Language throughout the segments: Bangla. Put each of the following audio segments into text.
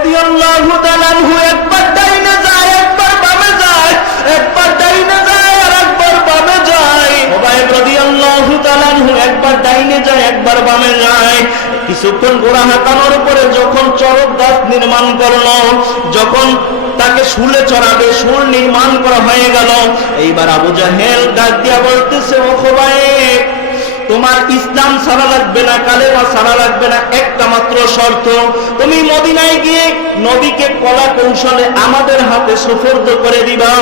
রাদিয়াল্লাহু তাআলা আনহু একবার ডাইনে যায়, একবার বামে যায়, একবার ডাইনে যায় আর একবার বামে যায়। খোবাইব রাদিয়াল্লাহু তাআলা আনহু একবার ডাইনে যায়, একবার বামে যায়। কিছুক্ষণ ঘোড়া হাঁকানোর পরে যখন চড়ক গাছ নির্মাণ করলো, যখন তাকে শুলে চড়াবে, শুল নির্মাণ করা হয়ে গেল, এইবার আবু জাহেল ডাক দিয়া বলতেছে, ও খোবাইব, তোমার ইসলাম ছাড়া লাগবে না, কালেমা ছাড়া লাগবে না, একটা মাত্র শর্ত, তুমি মদিনায় গিয়ে নবীকে কলা কৌশলে আমাদের হাতে সুপর্দ করে দিবা।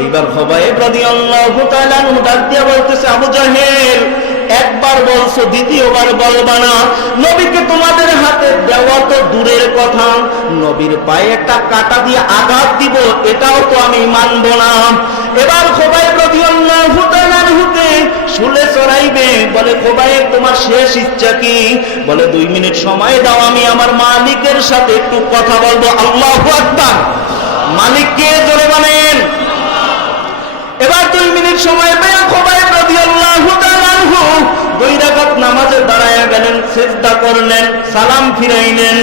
এইবার খোবাইব রাদিয়াল্লাহু তাআলা আনহু ডাক দিয়া বলতেছে, আবু জাহেল, একবার বলছো, দ্বিতীয়বার বলবা না। নবীকে তোমাদের হাতে দেওয়া তো দূরের কথা, নবীর পায়ে একটা কাঁটা দিয়ে আঘাত দিব, এটাও তো আমি মানব না। এবার খোবাইব রাদিয়াল্লাহু তাআলা আনহুকে শুলে চড়াইবে। বলে, খোবাইব, তোমার শেষ ইচ্ছা কি? বলে, 2 মিনিট সময় দাও, আমি আমার মালিকের সাথে একটু কথা বলবো। আল্লাহু আকবার। মালিক কে? জোরে বলেন। এবার 2 মিনিট সময় পেয়ে খোবাইব রাদিয়াল্লাহু তাআলা আনহু 2 রাকাত নামাজে দাঁড়ায়া গেলেন, সিজদা করলেন, সালাম ফিরাইলেন।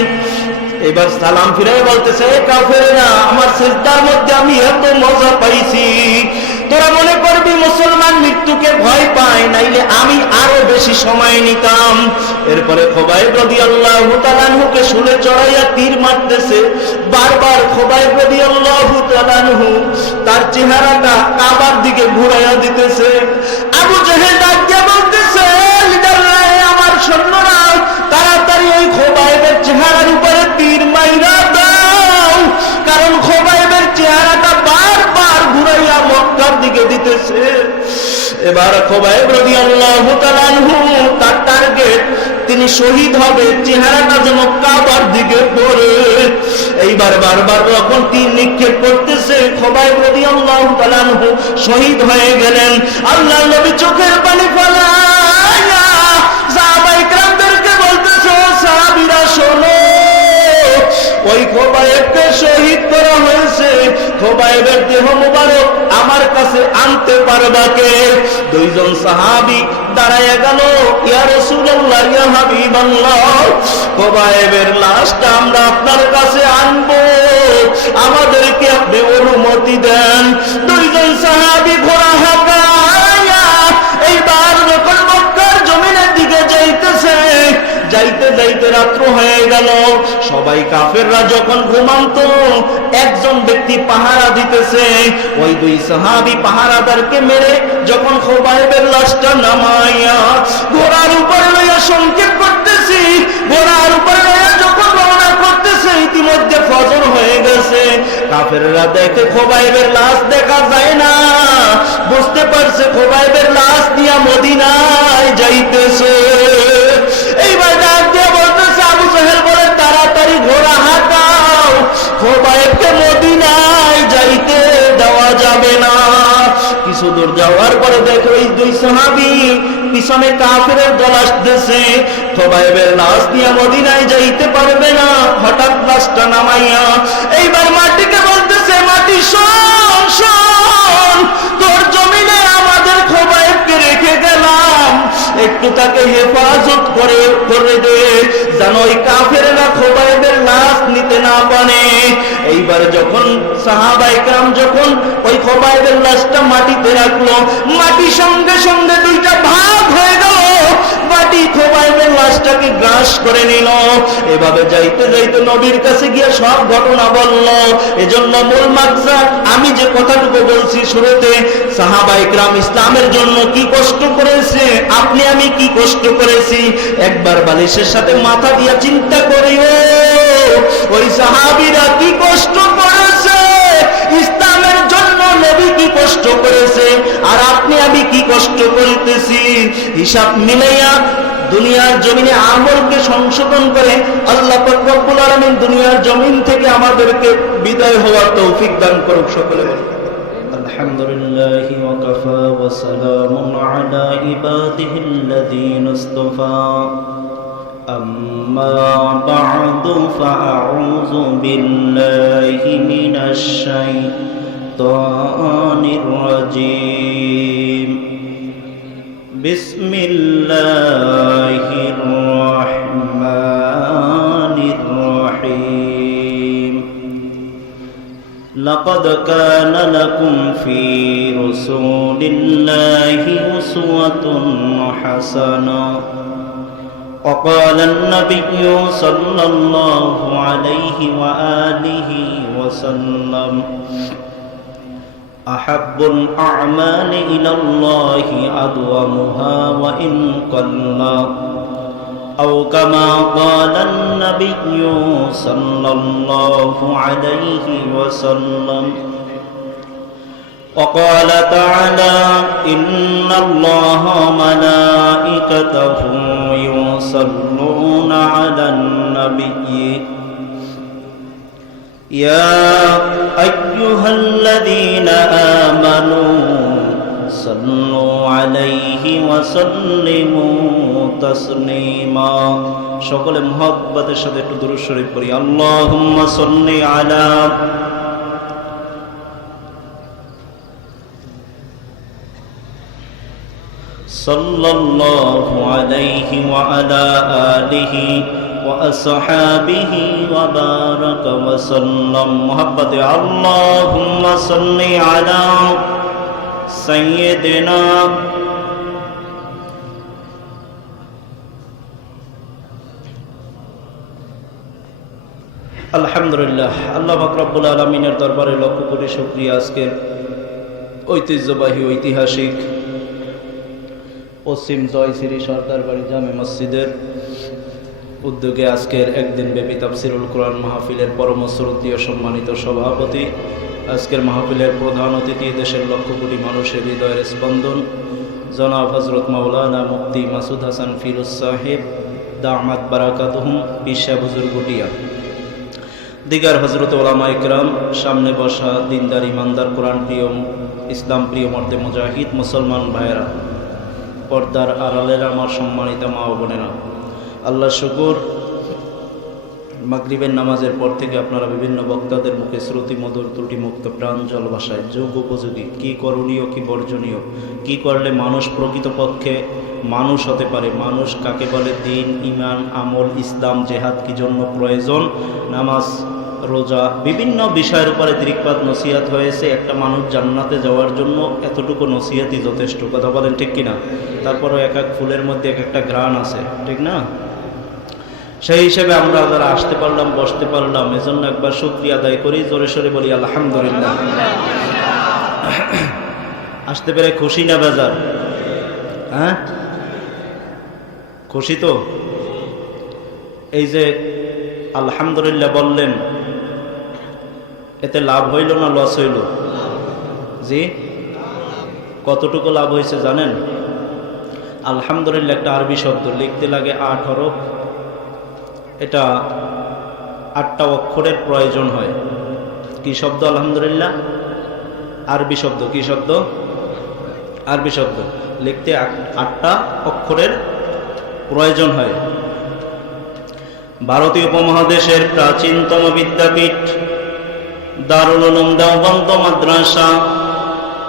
এবার সালাম ফিরাই বলতেছে, কাফেররা, আমার সিজদার মধ্যে আমি এত মজা পাইছি, তোরা মনে করবি মুসলমান মৃত্যুকে ভয় পায়, নাইলে আমি আরো বেশি সময় নিতাম। এরপরে খোবাইব রাদিয়াল্লাহু তাআলা আনহুকে শুলে চড়াইয়া তীর মারতেছে। বারবার খোবাইব রাদিয়াল্লাহু তাআলা আনহু তার চেহারাটা কাবার দিকে ঘুরাইয়া দিতেছে। আবু জাহেল ডাক দিয়ে বলতেছে, লিডাররা, আমার সৈন্যরা, তাড়াতাড়ি ওই খোবাইবের চেহারার উপরে তীর মাইরা দাও, কারণ খোবাইবের চেহারাটা বারবার ঘুরাইয়া মক্কার দিকে দিতেছে। এবার খোবাইব রাদিয়াল্লাহু তাআলা আনহু তার টার্গেট, তিনি শহীদ হবে, চেহারাটা যেন কাবার দিকে পড়ে। এইবার বারবার যখন তীর নিক্ষেপ করতেছে, খোবাইব রাদিয়াল্লাহু তাআলা আনহু শহীদ হয়ে গেলেন। আল্লাহর নবী চোখের পানি ফেলায়া সাহাবায়ে কেরামদেরকে বলতেছে, ও সাহাবীরা শোনো, ওই খোবাইবকে শহীদ করা হয়েছে, খোবাইবের দেহ মুবারক আমার কাছে আনতে পারবা কে? 2 জন সাহাবী দাঁড়ায়া গেল, ইয়া রাসূলুল্লাহ, ইয়া হাবিবাল্লাহ, খোবাইবের লাশটা আমরা আপনার কাছে আনবো, আমাদেরকে আপনি অনুমতি দেন। 2 জন সাহাবী ঘোড়া হাঁকায়া এইবার যখন মক্কার জমিনের দিকে যাইতেছে, যাইতে যাইতে রাত্র হয়ে গেল। সবাই কাফেররা যখন ঘুমান্ত, একজন ব্যক্তি পাহারা দিতেছে। ওই 2 সাহাবী পাহারাদারকে মেরে যখন খোবাইবের লাশটা নামাইয়া ঘোড়ার উপর লইয়া সংকেত করতেছি, ঘোড়ার উপর লইয়া যখন রওনা করতেছে, ইতিমধ্যে ফজর হয়ে গেছে। কাফেররা দেখে খোবাইবের লাশ দেখা যায় না, বুঝতে পারছে খোবাইবের লাশ নিয়ে মদিনায় যাইতেছে। এইবার ডাক দিয়ে বলতেছে, আবু জাহেল বলে, তাড়াতাড়ি ঘোড়া হাঁকাও, খোবাইবকে মদিনায় যাইতে দেওয়া যাবে না। কিছু দূর যাওয়ার পরে দেখো এই 2 সাহাবী পিছনে কাফেরের দল আসতেছে, খোবাইবের লাশ নিয়ে মদিনায় যাইতে পারবে না। হঠাৎ লাশটা নামাইয়া এইবার মাটিকে বলতেছে, মাটি শোন, শোন, তোর জমিনে আমাদের খোবাইবকে রেখে গেলাম, একটু তাকে হেফাজত করে দে, যেন ওই কাফেররা খোবাইবের লাশ নিতে না পারে। এইবার যখন সাহাবায়ে কেরাম যখন ওই খোবাইবের লাশটা মাটিতে রাখলো, মাটি সঙ্গে সঙ্গে 2টা ভাগ হয়ে গেল, মাটি খোবাইবের লাশটাকে গ্রাস করে নিল। এভাবে যাইতে যাইতে নবীর কাছে গিয়ে সব ঘটনা বলল। এজন্য মূল মাকসাদ, আমি যে কথাটুকু বলছি শুরুতে, সাহাবায়ে কেরাম ইসলামের জন্য কি কষ্ট করেছে, আপনি আমি কি কষ্ট করেছি, একবার বালিশের সাথে মাথা দিয়া চিন্তা করিও। ওই সাহাবীরা কি কষ্ট করেছে ইসলামের জন্য, নবী কি কষ্ট করেছে, আর আপনি আমি কি কষ্ট করিতেছি, হিসাব মিলাইয়া দুনিয়ার জমিনে আমলকে সংশোধন করে আল্লাহ পাক রব্বুল আলামিন দুনিয়ার জমিন থেকে আমাদেরকে বিদায় হওয়ার তৌফিক দান করুক। সকলে আলহামদুলিল্লাহি ওয়া কাফা ওয়া সালামুন আলা ইবাদিহিল্লাযীনা ইসতাফা। أما بعد فأعوذ بالله من الشيطان الرجيم. بسم الله الرحمن الرحيم. لقد كان لكم في رسول الله أسوة حسنة وقال النبي صلى الله عليه وآله وسلم أحب الأعمال إلى الله أدومها وإن قل أو كما قال النبي صلى الله عليه وسلم وقال تعالى إن الله وملائكته يصلون على النبي يا أيها الذين آمنوا صلوا عليه وسلموا تسليما সকলে মুহাব্বতের সাথে একটু দুরূদ শরীফ পড়ি আল্লাহুম্মা সাল্লি আলা সাল্লাল্লাহু আলাইহি ওয়া আলা আলিহি ওয়া আসহাবিহি ওয়া বারাকা ওয়া সাল্লাম মুহাব্বতে আল্লাহুম্মা সাল্লি আলা সাইয়্যিদিনা আলহামদুলিল্লাহ আল্লাহ পাক রব্বুল আলামিনের দরবারে লক্ষ কোটি শুকরিয়া। আজকের ঐতিহ্যবাহী ঐতিহাসিক পশ্চিম জয়শ্রী সরকার বাড়ি জামে মসজিদের উদ্যোগে আজকের একদিন ব্যাপী তাফসিরুল কোরআন মাহফিলের পরম শ্রদ্ধেয় সম্মানিত সভাপতি, আজকের মাহফিলের প্রধান অতিথি, দেশের লক্ষ কোটি মানুষের হৃদয়ের স্পন্দন জনাব হযরত মাওলানা মুফতি মাসুদ হাসান ফিরোজ সাহেব দামাত বারাকাতুহুম পিসা বুজুর্গ গুটিয়া, দিগার হযরত ওলামা ইকরাম, সামনে বসা দিনদার ইমানদার কোরআন প্রিয় ইসলাম প্রিয় মর্দে মুজাহিদ মুসলমান ভাইয়েরা, পর্দার আড়ালের আমার সম্মানিত মা ও বোনেরা, আল্লাহ শুকুর মাগরিবের নামাজের পর থেকে আপনারা বিভিন্ন বক্তাদের মুখে শ্রুতি মধুর ত্রুটিমুক্ত প্রাঞ্জল ভাষায় যুগ উপযোগী কী করণীয় কী বর্জনীয়, কী করলে মানুষ প্রকৃতপক্ষে মানুষ হতে পারে, মানুষ কাকে বলে, দিন ইমান আমল ইসলাম জেহাদ কী জন্য প্রয়োজন, নামাজ রোজা বিভিন্ন বিষয়ের উপরে দৃকপাত নসিহাত হয়েছে। একটা মানুষ জান্নাতে যাওয়ার জন্য এতটুকু নসিহাতই যথেষ্ট, কথা বলেন ঠিক কিনা? তারপরও এক এক ফুলের মধ্যে এক একটা ঘ্রাণ আছে, ঠিক না? সেই হিসেবে আমরা যারা আসতে পারলাম বসতে পারলাম এজন্য একবার শুকরিয়া আদায় করি, জোরে সোরে বলি আলহামদুলিল্লাহ। আসতে পেরে খুশি না বেজার? হ্যাঁ খুশি তো? এই যে আলহামদুলিল্লাহ বললেন, এতে লাভ হইল না লস হইল? জি, কতটুকু লাভ হয়েছে জানেন? আলহামদুলিল্লাহ একটা আরবি শব্দ, লিখতে লাগে 8 হরফ, এটা 8টা অক্ষরের প্রয়োজন হয়। কি শব্দ? আলহামদুলিল্লাহ আরবি শব্দ। কি শব্দ? আরবি শব্দ, লিখতে 8টা অক্ষরের প্রয়োজন হয়। ভারতীয় উপমহাদেশের প্রাচীনতম বিদ্যাপীঠ দারুল উলুম দেওবন্দ মাদ্রাসা,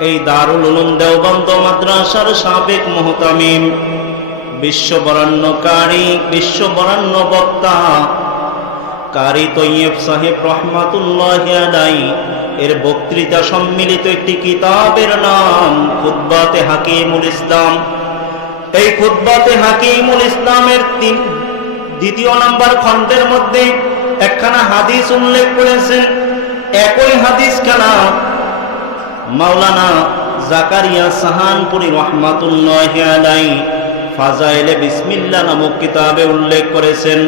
এই দারুল উলুম দেওবন্দ মাদ্রাসার সাবেক মুহতামিম, বিশ্ববরেণ্যকারী বিশ্ববরেণ্য বক্তা কারি তৈয়ব সাহেব রহমাতুল্লাহি আলাইহি এর বক্তৃতা সম্মিলিত একটি কিতাবের নাম খুতবাতে হাকিমুল ইসলাম। এই খুতবাতে হাকিমুল ইসলামের 2 নম্বর খণ্ডের মধ্যে একখানা হাদিস উল্লেখ করেছেন। একই হাদিস খানা মাওলানা জাকারিয়া সাহানপুরি রহমাতুল্লাহি আলাইহি ফাজাইলে বিসমিল্লাহ নামক কিতাবে উল্লেখ করেছেন।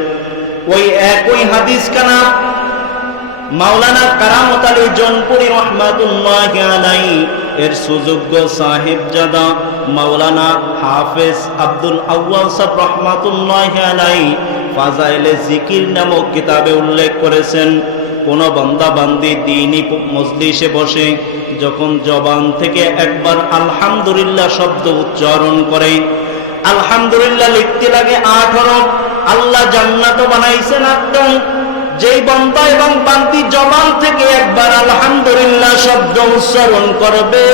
ওই একই হাদিস খানা মাওলানা কারামত আলী জনপুরি রহমাতুল্লাহি আলাইহি এর সুযোগ্য সাহেবজাদা মাওলানা হাফেজ আব্দুল আউয়াল সাহেব রহমাতুল্লাহি আলাইহি ফাজাইলে জিকির নামক কিতাবে উল্লেখ করেছেন। কোন বান্দা বান্দি দ্বীনি মজলিসে বসে যখন জবান থেকে একবার আলহামদুলিল্লাহ শব্দ উচ্চারণ করে, আলহামদুলিল্লাহ লিখতে লাগে 8 হরফ, আল্লাহ জান্নাত বানাইছেন 8টা। যেই বান্দা এবং বান্দি জবান থেকে একবার আলহামদুলিল্লাহ শব্দ উচ্চারণ করবে,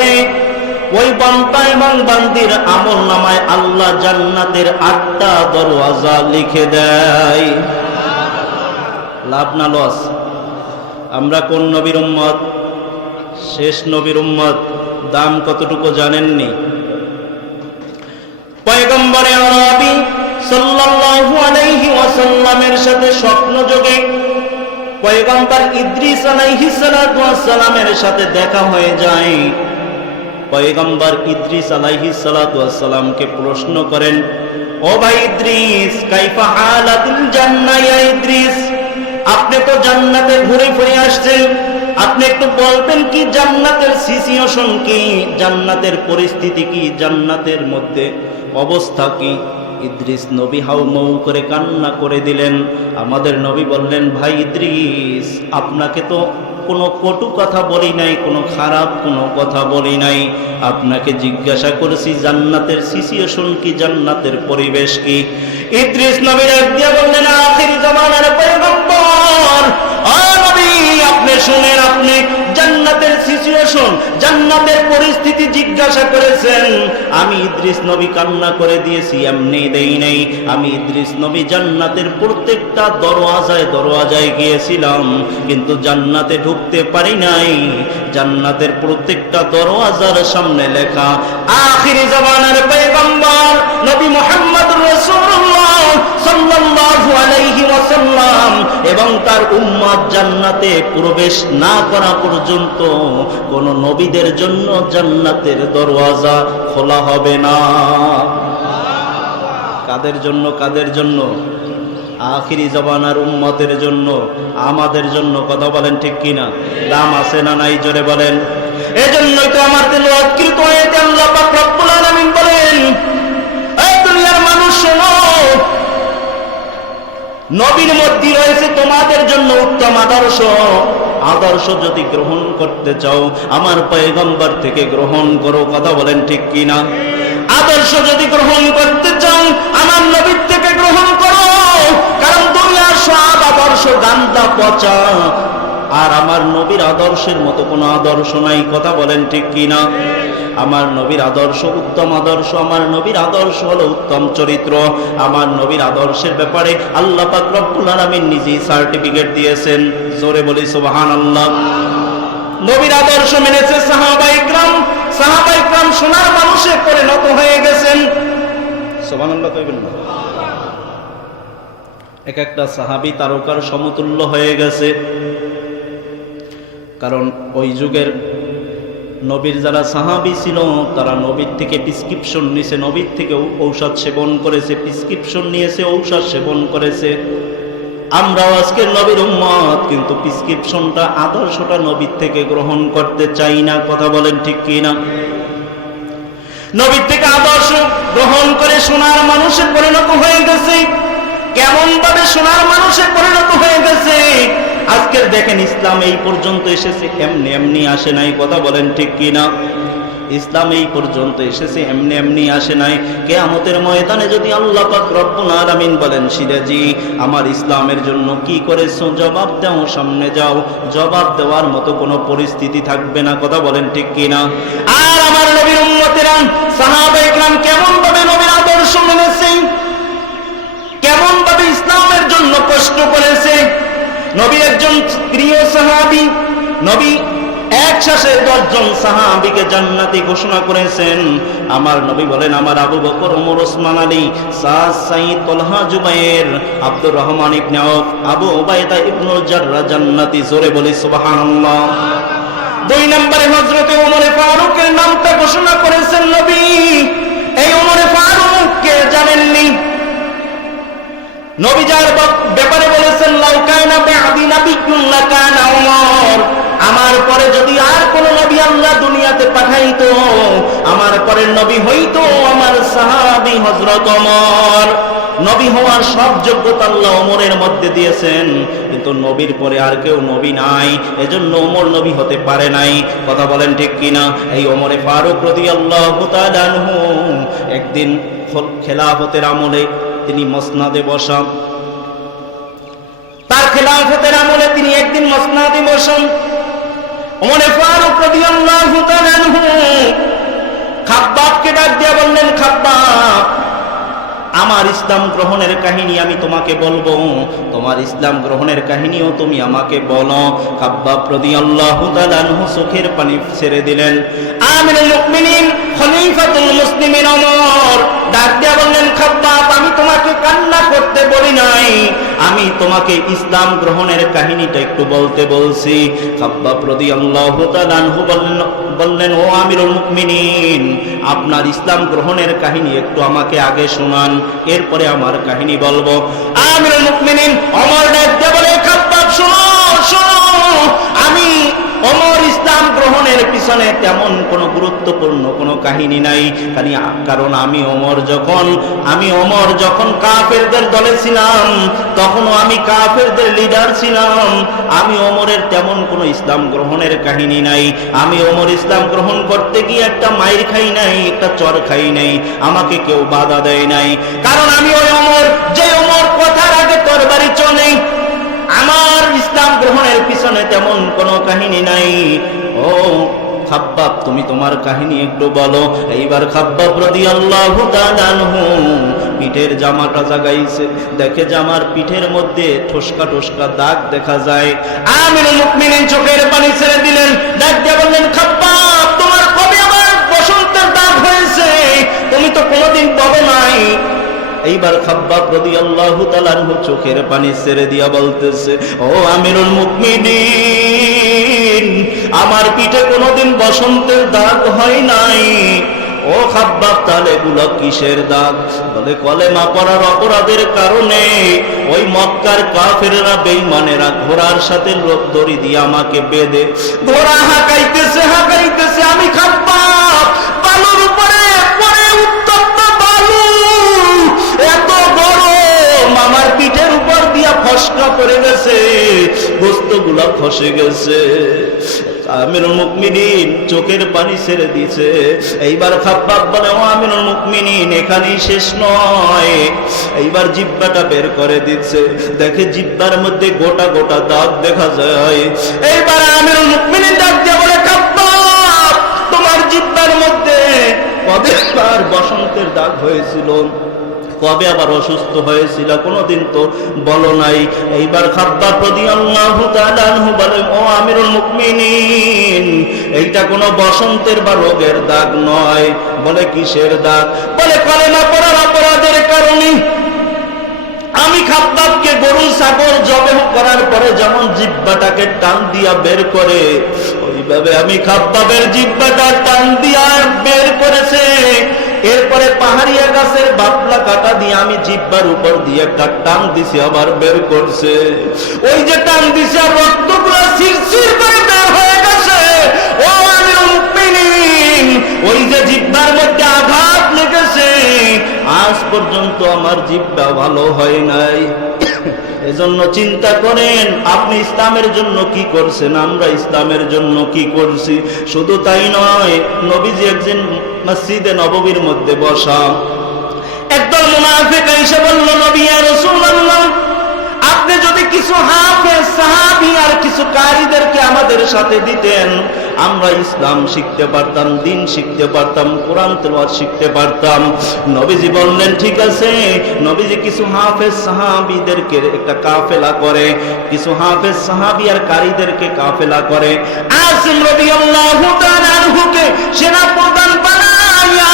ওই বান্দা এবং বান্দির আমল নামায় আল্লাহ জান্নাতের 8টা দরওয়াজা লিখে দেয়। লাভ না লস? আমরা কোন নবীর উম্মত? শেষ নবীর উম্মত, দাম কতটুকু জানেননি? পয়গম্বরে আরবি সাল্লাল্লাহু আলাইহি ওয়াসাল্লামের সাথে স্বপ্নযোগে পয়গম্বর ইদ্রিস আলাইহিস সালাতু ওয়াস সালামের সাথে দেখা হয়ে যায়। পয়গম্বর ইদ্রিস আলাইহিস সালাতু ওয়াস সালামকে প্রশ্ন করেন, ও ভাই ইদ্রিস, কাইফা হালাতুল জান্নাহ ইয়া ইদ্রিস, আপনি তো জান্নাতে ঘুরে ফিরে আসছেন, আপনি একটু বলবেন কি জান্নাতের সিচুয়েশন কি, জান্নাতের পরিস্থিতি কি, জান্নাতের মধ্যে অবস্থা কি? ইদ্রিস নবী হাউমাউ করে কান্না করে দিলেন। আমাদের নবী বললেন, ভাই ইদ্রিস, আপনাকে তো কোনো কটু কথা বলি নাই, কোনো খারাপ কোনো কথা বলি নাই, আপনাকে জিজ্ঞাসা করেছি জান্নাতের সিচুয়েশন কি, জান্নাতের পরিবেশ কি। ইদ্রিস নবী ডাক দিয়ে বললেন, আখির জামানার পয়গম্বর, ও নবী, আপনি শুনেন, আপনি জান্নাতের সিচুয়েশন, জান্নাতের পরিস্থিতি জিজ্ঞাসা করেছেন। আমি ইদ্রিস নবী কান্না করে দিয়েছি, এমনি দেই নাই। আমি ইদ্রিস নবী জান্নাতের প্রত্যেকটা দরওয়াজায় গিয়েছিলাম, কিন্তু জান্নাতে ঢুকতে পারি নাই। জান্নাতের প্রত্যেকটা দরওয়াজার সামনে লেখা আখিরি জামানার পয়গম্বর নবী মুহাম্মদুর রাসূলুল্লাহ সাল্লাল্লাহু আলাইহি ওয়াসাল্লাম এবং তার উম্মত জান্নাতে প্রবেশ না করা পর্যন্ত কোন নবীদের জন্য জান্নাতের দরওয়াজা খোলা হবে না। কাদের জন্য? কাদের জন্য? আখিরি জামানার উম্মতের জন্য, আমাদের জন্য। কথা বলেন ঠিক কিনা? দাম আছে না নাই? জোরে বলেন। এজন্যই তো আমার তেলাওয়াতকৃত আয়াতে আল্লাহ পাক রব্বুল আলামিন বলেন, এই দুনিয়ার মানুষ শোনো, নবীর মধ্যে রয়েছে তোমাদের জন্য উত্তম আদর্শ। আদর্শ যদি গ্রহণ করতে চাও, আমার পয়গম্বর থেকে গ্রহণ করো। কথা বলেন ঠিক কিনা? আদর্শ যদি গ্রহণ করতে চাও, আমার নবীর থেকে গ্রহণ করো। কারণ দুনিয়ার সব আদর্শ গান্দা পচা, আর আমার নবীর আদর্শের মতো কোনো আদর্শ নাই। কথা বলেন ঠিক কিনা? আমার নবীর আদর্শ উত্তম আদর্শ। আমার নবীর আদর্শ হলো উত্তম চরিত্র। আমার নবীর আদর্শের ব্যাপারে আল্লাহ পাক রব্বুল আলামিন নিজেই সার্টিফিকেট দিয়েছেন। জোরে বলি সুবহানাল্লাহ। নবীর আদর্শ মেনেছে সাহাবায়ে কিরাম। সাহাবায়ে কিরাম সোনার মানুষে পরিণত হয়ে গেছেন। সুবহানাল্লাহ কইবেন না? এক একটা সাহাবী তারকার সমতুল্য হয়ে গেছে। কারণ ওই যুগের নবীর যারা সাহাবী ছিল, তারা নবীর থেকে প্রেসক্রিপশন নিয়েছে, নবীর থেকে ঔষধ সেবন করেছে, প্রেসক্রিপশন নিয়েছে, ঔষধ সেবন করেছে। আমরাও আজকের নবীর উম্মত, কিন্তু প্রেসক্রিপশনটা, আদর্শটা নবীর থেকে গ্রহণ করতে চাই না। কথা বলেন ঠিক কিনা? নবীর থেকে আদর্শ গ্রহণ করে সোনার মানুষে পরিণত হয়ে গেছে। কেমন ভাবে সোনার মানুষে পরিণত হয়ে গেছে? আজকের দেখেন, ইসলাম এই পর্যন্ত এসেছে, এমনি এমনি আসে নাই। কথা বলেন ঠিক কিনা? ইসলাম এই পর্যন্ত এসেছে, এমনি এমনি আসে নাই। কিয়ামতের ময়দানে যদি আল্লাহ পাক রব্বুল আলামিন বলেন, সিরাজি, আমার ইসলামের জন্য কি করেছো, জবাব দাও, সামনে যাও। জবাব দেওয়ার মতো কোনো পরিস্থিতি থাকবে না। কথা বলেন ঠিক কিনা? আর আমার নবীর উম্মতেরা, সাহাবায়ে কিরাম কেমন ভাবে নবীর আদর্শ মেনেছে, কেমন ভাবে ইসলামের জন্য কষ্ট করেছে। নবী একজন প্রিয় সাহাবী, নবী এক শ্বাসে 10 জন সাহাবীকে জান্নাতি ঘোষণা করেছেন। আমার নবী বলেন, আমার আবু বকর, ওমর, ওসমান, আলী, সাদ, সাঈদ, তালহা, জুবায়ের, আব্দুর রহমান ইবনে আওফ, আবু উবাইদা ইবনুল জাররাহ জান্নাতি। জোরে বলি সুবহানাল্লাহ। 2 নম্বরে হযরতে ওমর ফারুকের নামটা ঘোষণা করেছেন নবী। এই ওমর ফারুক কে জানেননি? নবী যার ব্যাপারে বলেছেন, লাউ কানা বা'দি নাবিয়্যুন লাকানা ওমর, আমার পরে যদি আর কোন নবী আল্লাহ দুনিয়াতে পাঠাইতো, আমার পরের নবী হইতো আমার সাহাবী হযরত ওমর। নবী হওয়ার সব যোগ্যতা আল্লাহ ওমরের মধ্যে দিয়েছেন, কিন্তু নবীর পরে আর কেউ নবী নাই, এজন্য ওমর নবী হতে পারে নাই। কথা বলেন ঠিক কিনা? এই ওমরে ফারুক রাদিয়াল্লাহু তাআলা আনহু একদিন খেলাফতের আমলে তিনি মসনাদে বসা, তার খেলাফতের আমলে তিনি একদিন মসনাদে বসেন। ওমর ফারুক রাদিয়াল্লাহু তাআলা আনহু খাব্বাবকে ডাক দিয়ে বললেন, খাব্বাব, আমার ইসলাম গ্রহণের কাহিনী আমি তোমাকে বলবো, তোমার ইসলাম গ্রহণের কাহিনীও তুমি আমাকে বলো। খাব্বাব রাদিয়াল্লাহু তাআলা আনহু চোখের পানি ছেড়ে দিলেন। আমিরুল মুমিনিন খলিফাতুল মুসলিমিন ওমর ডাক দিয়ে বললেন, খাব্বাব আমি তোমাকে কান্না করতে বলি নাই, আমি তোমাকে ইসলাম গ্রহণের কাহিনীটা একটু বলতে বলছি। খাব্বাব রাদিয়াল্লাহু তাআলা আনহু বললেন, ও আমিরুল মুমিনিন, আপনার ইসলাম গ্রহণের কাহিনী একটু আমাকে আগে শোনান, এরপরে আমার কাহিনী বলবো। আমিরুল মুমিনিন ওমর ডাক দিয়ে বলে, খাব্বাব শোনো শোনো, আমি ওমর ইসলাম গ্রহণের পিছনে তেমন কোনো গুরুত্বপূর্ণ কোনো কাহিনী নাই, কারণ আমি ওমর যখন কাফেরদের দলে ছিলাম তখনও আমি কাফেরদের লিডার ছিলাম। আমি ওমরের তেমন কোনো ইসলাম গ্রহণের কাহিনী নাই। আমি ওমর ইসলাম গ্রহণ করতে গিয়ে একটা মাইর খাই নাই, একটা চর খাই নাই, আমাকে কেউ বাধা দেয় নাই, কারণ আমি ওই ওমর যে ওমর কথার আগে তরবারি চলে। আমার ইসলাম গ্রহণের পিছনে তেমন কোনো কাহিনী নাই। ও খাব্বাব তুমি তোমার কাহিনী একটু বলো। এইবার খাব্বাব রাদিয়াল্লাহু তাআলা আনহু পিঠের জামাটা জাগাইছে, দেখে জামার পিঠের মধ্যে ঠোসকা ঠোসকা দাগ দেখা যায়। আমিরুল মুমিনিন চোখের পানি ছেড়ে দিলেন, ডাক দিয়ে বললেন, খাব্বাব তোমার কবে আবার বসন্তের দাগ হয়েছে? তুমি তো কোনোদিন বলো নাই। এইবার খাব্বাব রাদিয়াল্লাহু তাআলা আনহু চোখের পানি ছেড়ে দিয়া বলতেছে, ও আমিরুল মুমিনিন, আমার পিঠে কোনোদিন বসন্তের দাগ হয় নাই। ও খাব্বাব তাহলে এগুলো কিসের দাগ? বলে কলেমা পড়ার অপরাধের কারণে ওই মক্কার কাফেররা বেঈমানেরা ঘোড়ার সাথে দড়ি দিয়ে আমাকে বেঁধে ঘোড়া হাঁকাইতেছে হাঁকাইতেছে, আমি খাব্বাব বালুর উপরে পড়ে উত্তপ্ত বালু, এত গরম আমার পিঠের উপর দিয়া ফসকা পড়ে গেছে, গোস্তগুলা খসে গেছে। আমিরুল মুমিনিন চোখের পানি ছেড়ে দিয়েছে। এইবার খাব্বাব বলে, ও আমিরুল মুমিনিন এখানেই শেষ নয়। এইবার জিহ্বাটা বের করে দিচ্ছে, দেখে জিহ্বার মধ্যে গোটা গোটা দাগ দেখা যায়। এইবার আমিরুল মুমিনিন ডাক দিয়ে বলে, খাব্বাব তোমার জিহ্বার মধ্যে কবে আর বসন্তের দাগ হয়েছিল? কবে আবার অসুস্থ হয়েছিল? কোনোদিন তো বলো নাই। এইবার খাব্বাব রাদিয়াল্লাহু তাআলা আনহু বলেন, ও আমিরুল মুমিনিন এইটা কোনো বসন্তের বা রোগের দাগ নয়। বলে কিসের দাগ? বলে কলেমা পড়ার অপরাধের কারণে আমি খাব্বাবকে গরু ছাগল জবাই করার পরে যেমন জিহ্বাটাকে টান দিয়া বের করে, ওইভাবে আমি খাব্বাবের জিহ্বাটা টান দিয়া বের করেছে। এরপরে পাহাড়িয়া গাছের বাপলা কাটা দিয়ে আমি জিহ্বার উপর দিয়ে একটা টান দিছি, আবার বের করছে। ওই যে টান দিছে আর রক্তগুলো শিরশির করে বের হয়ে গেছে। ও আমিরুল মুমিনিন ওই যে জিহ্বার মধ্যে আঘাত লেগেছে, আজ পর্যন্ত আমার জিহ্বা ভালো হয় নাই। এজন্য চিন্তা করেন আপনি ইসলামের জন্য কি করছেন, আমরা ইসলামের জন্য কি করছি। শুধু তাই নয়, নবীজি একদিন মসজিদে নববীর মধ্যে বসা, একদল মুনাফিক এসে বলল, নবী ইয়া রাসূলুল্লাহ আপনি যদি কিছু হাফেজ সাহাবী আর কিছু কারীদেরকে আমাদের সাথে দিতেন, আমরা ইসলাম শিখতে পারতাম, দ্বীন শিখতে পারতাম, কোরআন তেলাওয়াত শিখতে পারতাম। নবীজি বললেন ঠিক আছে। নবীজি কিছু হাফেজ সাহাবীদেরকে একটা কাফেলা করে, কিছু হাফেজ সাহাবী আর কারীদেরকে কাফেলা করে। আসিম রাদিয়াল্লাহু তাআলা আনহুকে সেনা প্রধান বানায়া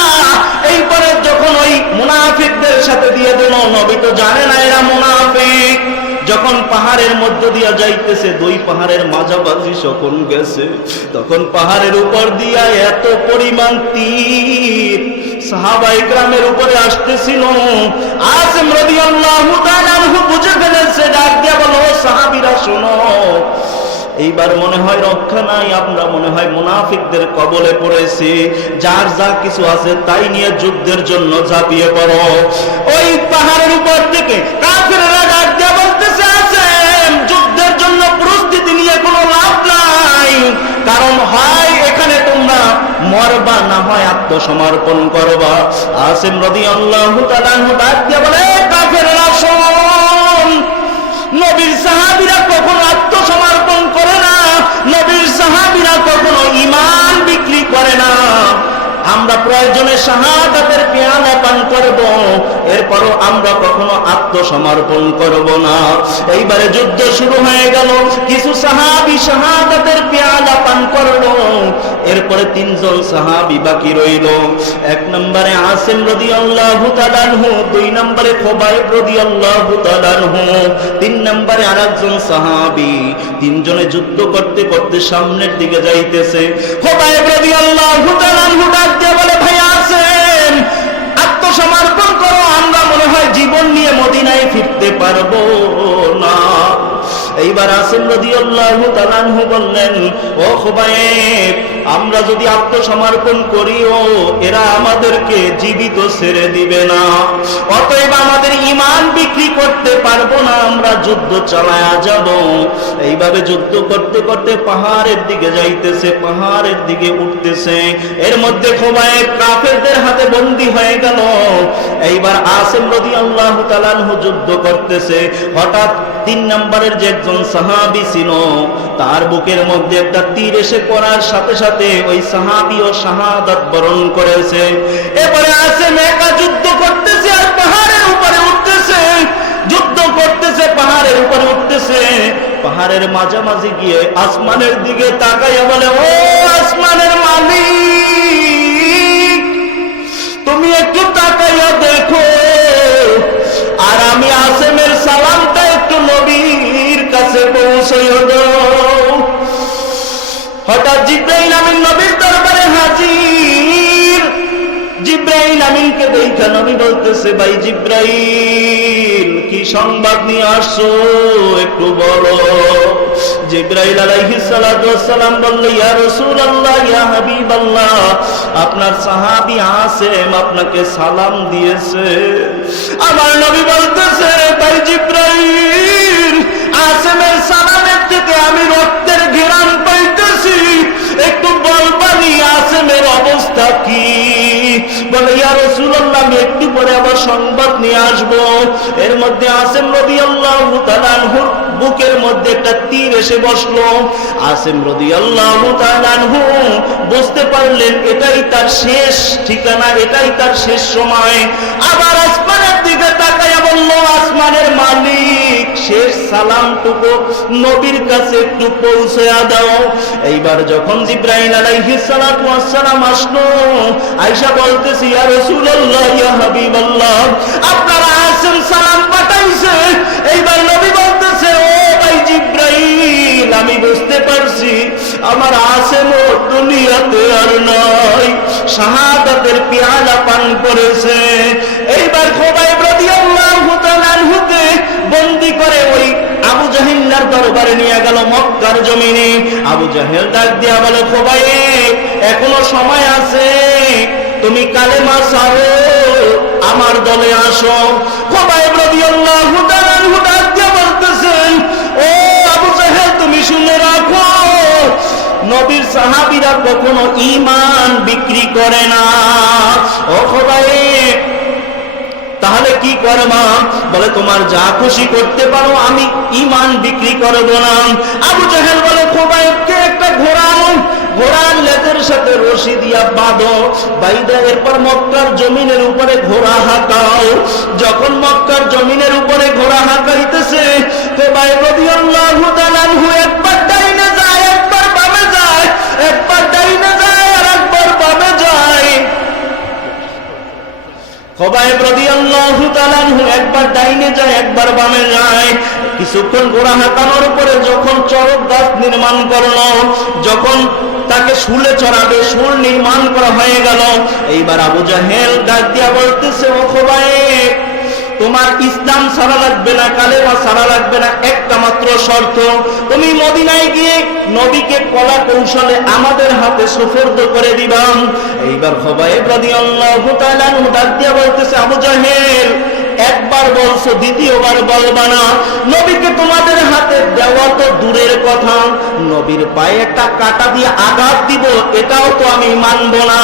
এইবারে যখন ওই মুনাফিকদের সাথে দিয়ে দিল, নবী তো জানে না এরা মুনাফিক। যখন পাহাড়ের মধ্য দিয়া যাইতেছে, দুই পাহাড়ের মাঝামাঝি যখন গেছে, তখন পাহাড়ের উপর দিয়া এত পরিমাণ তীর সাহাবায়ে কেরামের উপরে আসতেছিল। আসিম রাদিয়াল্লাহু তাআলা আনহু বুঝে ফেলেছে, ডাক দিয়া বলো, সাহাবীরা শোনো, এইবার মনে হয় রক্ষা নাই, আমরা মনে হয় মুনাফিকদের কবলে পড়েছি। যার যা কিছু আছে তাই নিয়ে যুদ্ধের জন্য ঝাঁপিয়ে পড়ো। ওই পাহাড়ের উপর থেকে কাফেররা ডাক দিয়ে বলতেছে, আছে যুদ্ধের জন্য প্রস্তুতি নিয়ে কোনো লাভ নাই, কারণ হয় এখানে তোমরা মরবা, না হয় আত্মসমর্পণ করবা। আসিম রাদিয়াল্লাহু তাআলা আনহু ডাক দিয়ে বলে, কাফেররা শোন, নবীর সাহাবীরা কখনো আত্মসমর্পণ করে না, নবীর সাহাবীরা কখনো ঈমান বিক্রি করে না। আমরা প্রয়োজনে শাহাদাতের পেয়ালা পান করব, এরপরও আমরা কখনো আত্মসমর্পণ করব না। এইবারে যুদ্ধ শুরু হয়ে গেল, কিছু সাহাবী শাহাদাতের পেয়ালা পান করলো, এরপরে 3 জন সাহাবী বাকি রইল। 1 নম্বরে আসিম রাদিয়াল্লাহু তাআলা আনহু, 2 নম্বরে খুবাইব রাদিয়াল্লাহু তাআলা আনহু, 3 নম্বরে আরেকজন সাহাবী। 3 জনে যুদ্ধ করতে করতে সামনের দিকে যাইতেছে। খুবাইব রাদিয়াল্লাহু তাআলা আনহু ডাক দিয়ে বলে, ভাই আসেন, আত্মসমর্পণ করো, আমরা মনে হয় জীবন নিয়ে মদিনায় ফিরতে পারবো না। এইবার আসিম রাদিয়াল্লাহু তাআলা আনহু বললেন, ও খুবাইব, আমরা যদি আত্মসমর্পণ করিও এরা আমাদেরকে জীবিত ছেড়ে দিবে না, অতএব আমাদের ঈমান বিক্রি করতে পারবো না, আমরা যুদ্ধ চালায়া যাব। এইভাবে যুদ্ধ করতে করতে পাহাড়ের দিকে যাইতেছে, পাহাড়ের দিকে উঠতেছে। এর মধ্যে খুবাইব কাফেরদের হাতে বন্দী হয়ে গেল। এইবার আসিম রাদিয়াল্লাহু তাআলা আনহু যুদ্ধ করতেছে। হঠাৎ 3 নম্বরের যে একজন সাহাবী ছিল, তার বুকের মধ্যে একটা তীর এসে পড়ার সাথে সাথে ওই সাহাবীও শাহাদাত বরণ করেছে। এরপরে আসিম একা যুদ্ধ করতেছে আর পাহাড়ের উপরে উঠতেছে, যুদ্ধ করতেছে, পাহাড়ের উপরে উঠতেছে। পাহাড়ের মাঝামাঝি গিয়ে আসমানের দিকে তাকাইয়া বলে, ও আসমানের মালিক, তুমি একটু তাকাইয়া দেখো, আর আমি আসিমের সালামটা একটু নবীর কাছে পৌঁছাইয়া দাও। হঠাৎ জিবরাইল আমিন নবীর দরবারে হাজির। জিবরাইল আমিনকে দেখা নবী বলতেছে, ভাই জিবরাইল, কি সংবাদ নিয়ে আসছো একটু বলো। জিবরাইল আলাইহিস সালাতু ওয়াস সালাম বললেন, ইয়া রাসূলুল্লাহ, ইয়া হাবিবাল্লাহ, আপনার সাহাবী আসিম আপনাকে সালাম দিয়েছে। আমার নবী বলতেছে, ভাই জিবরাইল, আসিমের সালামের থেকে আমি রক্তের ঘ্রাণ পাইতেছি, একটু বলবানি আসিমের অবস্থা কি? বলে, ইয়া রাসূলুল্লাহ, আমি একটু পরে আবার সংবাদ নিয়ে আসবো। এর মধ্যে আসিম রাদিয়াল্লাহু তাআলা আনহুর বুকের মধ্যে একটা তীর এসে বসলো। আসিম রাদিয়াল্লাহু তাআলা আনহু বুঝতে পারলেন এটাই তার শেষ ঠিকানা, এটাই তার শেষ সময়। আবার আসমানের দিকে তাকাইয়া বলল, আসমানের মালিক, শেষ সালামটুকু নবীর কাছে একটু পৌঁছায়া দাও। এইবার যখন জিবরাইল আলাইহিস সালাতু ওয়াস সালাম আসলো, আয়েশা বলতেছে, ইয়া রাসূলুল্লাহ, ইয়া হাবিবাল্লাহ, আপনার আসিম সালাম পাঠাইছে। এইবার নবী বলতেছে, ও ভাই জিবরাইল, আমি বুঝতে পারছি আমার আসিম দুনিয়াতে আর নাই, শাহাদাতের পেয়ালা পান করেছে। এইবার খুবাইব রাদিয়াল্লাহু তাআলা আনহুকে বন্দী করে ওই আবু জাহেলের দরবারে নিয়ে গেল মক্কার জমিনে। আবু জাহেল ডাক দিয়া বলে, খুবাইব, এখনো সময় আছে, তুমি কালেমা ছাড়ো, আমার দলে আসো। খুবাইব রাদিয়াল্লাহু তাআলা আনহু ডাক দিয়া বলতেছেন, ও আবু জাহেল, তুমি শুনে রাখো, নবীর সাহাবীরা কখনো ঈমান বিক্রি করে না। ও খুবাইব, তাহলে কি করবা? বলে, তোমার যা খুশি করতে পারো, আমি ঈমান বিক্রি করব না। আবু জাহেল বলে, খুবাইবকে একটা ঘোড়ার লেজের সাথে রশি দিয়া বাঁধো, বাইদা এরপর মক্কার জমিনের উপরে ঘোড়া হাঁকাও। যখন মক্কার জমিনের উপরে ঘোড়া হাঁকাইতেছে, খুবাইব রাদিয়াল্লাহু তাআলা আনহু একবার ডাইনে যায়, একবার বামে যায়, একবার ডাইনে যায় আর একবার বামে যায়। খুবাইব রাদিয়াল্লাহু তাআলা আনহু একবার ডাইনে যায়, একবার বামে যায়। কিছুক্ষণ ঘোড়া হাঁকানোর উপরে যখন চরক গাছ নির্মাণ করলো, যখন তাকে শুলে চড়াবে, শুল নির্মাণ করা হয়ে গেল। এইবার আবু জাহেল ডাক দিয়া বলতেছে, ও খুবাইব, তোমার ইসলাম ছাড়া লাগবে না, কালেমা ছাড়া লাগবে না, একটা মাত্র শর্ত, তুমি মদিনায় গিয়ে নবীকে কলা কৌশলে আমাদের হাতে সুপর্দ করে দিবাম। এইবার খুবাইব রাদিয়াল্লাহু তাআলা আনহু ডাক দিয়া বলতেছে, আবু জাহেল, একবার বলছো, দ্বিতীয়বার বলবা না। নবীকে তোমাদের হাতে দেওয়া তো দূরের কথা, নবীর পায়ে একটা কাঁটা দিয়ে আঘাত দিব, এটাও তো আমি মানব না।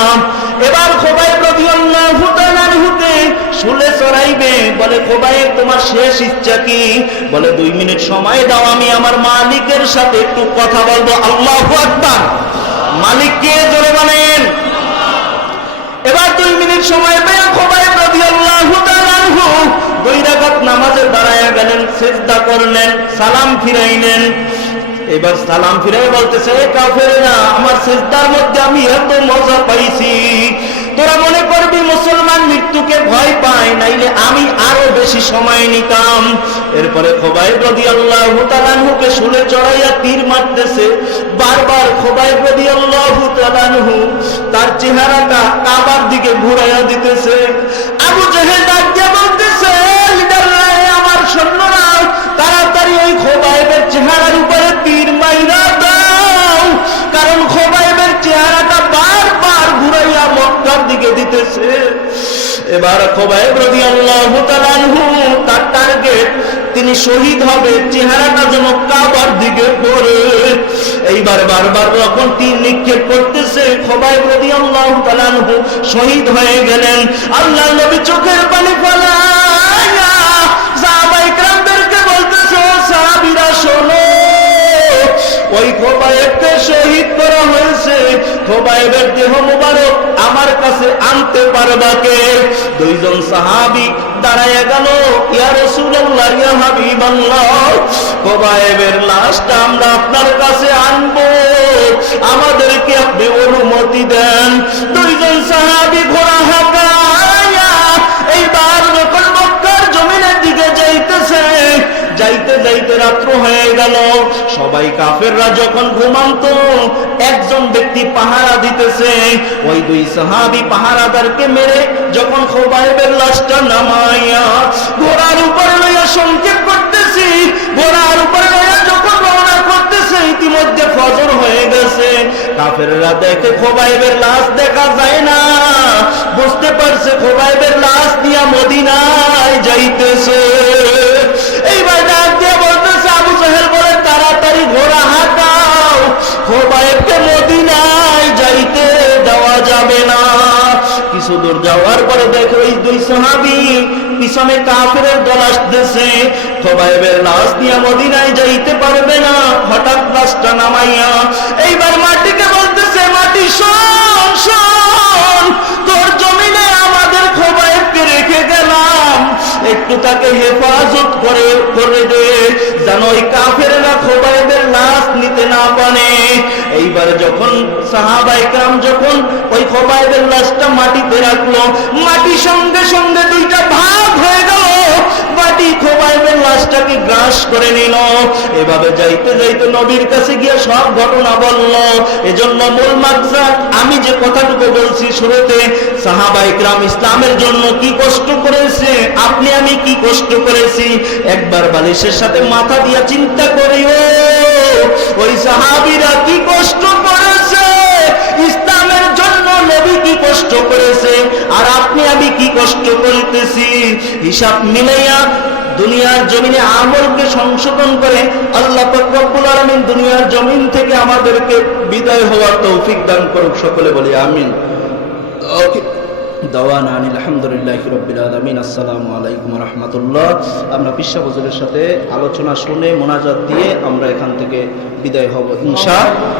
এবার খুবাইব রাদিয়াল্লাহু তাআলা আনহুকে শুলে চড়াইবে। বলে, খুবাইব, তোমার শেষ ইচ্ছা কি? বলে, 2 মিনিট সময় দাও, আমি আমার মালিকের সাথে একটু কথা বলবো। আল্লাহু আকবার। মালিক কে? জোরে বলেন। এবার 2 মিনিট সময় পেয়ে খুবাইব রাদিয়াল্লাহু তাআলা আনহু 2 রাকাত নামাজে দাঁড়ায়া গেলেন, সিজদা করলেন, সালাম ফিরাইলেন। এবার সালাম ফিরাই বলতেছে, এ কাফেরেরা, আমার সিজদার মধ্যে আমি এত মজা পাইছি, তোরা মনে করবি মুসলমান মৃত্যুকে ভয় পায়, নাইলে আমি আরো বেশি সময় নিতাম। এরপরে খোবাইব রাদিয়াল্লাহু তাআলা আনহুকে শুলে চড়াইয়া তীর মারতেছে। বারবার খোবাইব রাদিয়াল্লাহু তাআলা আনহু তার চেহারাটা কাবার দিকে ঘুরাইয়া দিতেছে। আবু জেহেল ডাক দিয়ে বলতেছে, লিডাররা, আমার সৈন্যরা, তাড়াতাড়ি ওই খোবাইবের চেহারার উপরে তীর মাইরা দাও, কারণ খোবাইবের চেহারাটা বারবার ঘুরাইয়া মক্কার দিকে দিতেছে। এবার খোবাইব রাদিয়াল্লাহু তাআলা আনহু তার টার্গেট, তিনি শহীদ হবে, চেহারাটা যেন কাবার দিকে পড়ে। এইবার বারবার যখন তীর নিক্ষেপ করতেছে, খোবাইব রাদিয়াল্লাহু তাআলা আনহু শহীদ হয়ে গেলেন। আল্লাহর নবী চোখের পানি ফেলায়া সাহাবায়ে কেরামদেরকে বলতেছে, ও সাহাবীরা শোনো, ওই খোবাইবকে শহীদ করা হয়েছে, খোবাইবের দেহ মুবারক আমার কাছে আনতে পারবা কে? 2 জন সাহাবী দাঁড়ায়া গেল, ইয়া রাসূলুল্লাহ, ইয়া হাবিবাল্লাহ, খোবাইবের লাশটা আমরা আপনার কাছে আনবো, আমাদেরকে আপনি অনুমতি দেন। 2 জন সাহাবী ঘোড়া হাঁকায়া এইবার যখন মক্কার জমিনের দিকে যাইতেছে, যাইতে যাইতে রাত্র হয়ে গেল। সবাই কাফেররা যখন ঘুমান্ত, একজন ব্যক্তি পাহারা দিতেছে। ওই 2 সাহাবী পাহারাদারকে মেরে যখন খোবাইবের লাশটা নামাইয়া ঘোড়ার উপরে লইয়া সংক্ষেপ করতেছি, ঘোড়ার উপরে লইয়া যখন রওনা করতেছে, ইতিমধ্যে ফজর হয়ে গেছে। কাফেররা দেখে খোবাইবের লাশ দেখা যায় না, বুঝতে পারছে খোবাইবের লাশ নিয়ে মদিনায় যাইতেছে। এইবার ডাক দিয়ে বলতেছে, আবু জেহেল বলে, তাড়াতাড়ি ঘোড়া হাঁকাও, খোবাইবকে মদিনায় যাইতে দেওয়া যাবে না। কিছু দূর যাওয়ার পরে দেখো এই 2 সাহাবী পিছনে কাফেরের দল আসতেছে, খোবাইবের লাশ নিয়ে মদিনায় যাইতে পারবে না। হঠাৎ লাশটা নামাইয়া এইবার মাটিকে বলতেছে, মাটি শোন শোন, তোর জমিনে আমাদের খোবাইবকে রেখে গেলাম, একটু তাকে হেফাজত করে দে, যেন ওই কাফেররা খোবাইবের লাশ নিতে না পারে। এইবার যখন সাহাবায়ে কেরাম যখন ওই খোবাইবের লাশটা মাটিতে রাখলো, মাটি সঙ্গে সঙ্গে 2টা ভাগ হয়ে গেল, মাটি খোবাইবের লাশটাকে গ্রাস করে নিল। এভাবে যাইতে যাইতে নবীর কাছে গিয়ে সব ঘটনা বলল। এজন্য মূল মাকসাদ, আমি যে কথাটুকু বলছি শুরুতে, সাহাবায়ে কেরাম ইসলামের জন্য কি কষ্ট করেছে, আপনি আমি কি কষ্ট করেছি, একবার বালিশের সাথে মাথা দিয়া চিন্তা করিও। ওই সাহাবীরা কি কষ্ট করেছে ইসলামের জন্য, নবী কি কষ্ট করেছে, আর আপনি আমি কি কষ্ট করতেছি, হিসাব মিলাইয়া দুনিয়ার জমিনে আমলকে সংশোধন করে আল্লাহ পাক রব্বুল আলামিন দুনিয়ার জমিন থেকে আমাদেরকে বিদায় হওয়ার তৌফিক দান করুক। সকলে বলি আমিন। দাওয়ানা আলহামদুলিল্লাহি রাব্বিল আলামিন। আসসালামু আলাইকুম ওয়া রাহমাতুল্লাহ। আমরা পিসা হুজুরের সাথে আলোচনা শুনে মোনাজাত দিয়ে আমরা এখান থেকে বিদায় হব ইনশাআল্লাহ।